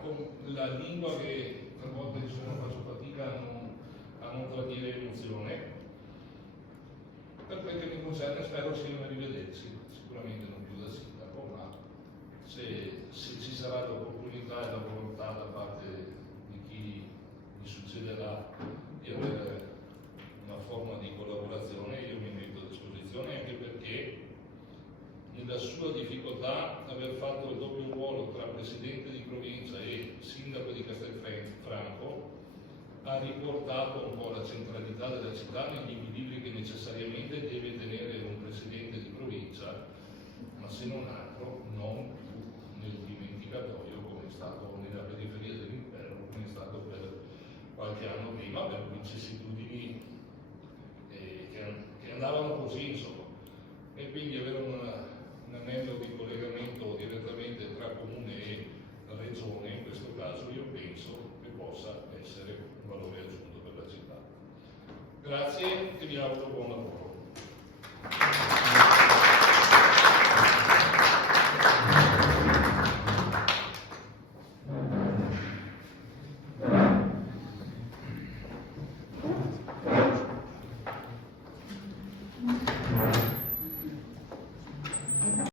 con la lingua che talvolta faccio fatica a non tradire emozione. Per quel che mi concerne spero siano rivederci, sicuramente non più da sindaco, ma se ci sarà l'opportunità e la volontà da parte di chi mi succederà di avere una forma di collaborazione, io mi metto a disposizione, anche perché nella sua difficoltà aver fatto il doppio ruolo tra presidente di provincia e sindaco di Castelfranco ha riportato un po' la centralità della città negli equilibri che necessariamente deve tenere un presidente di provincia, ma se non altro non più nel dimenticatoio come è stato nella periferia dell'impero, come è stato per qualche anno prima, per vicissitudini che andavano così, insomma. E quindi avere un anello di collegamento direttamente tra comune e regione, in questo caso, io penso che possa essere un valore aggiunto per la città. Grazie e vi auguro buon lavoro.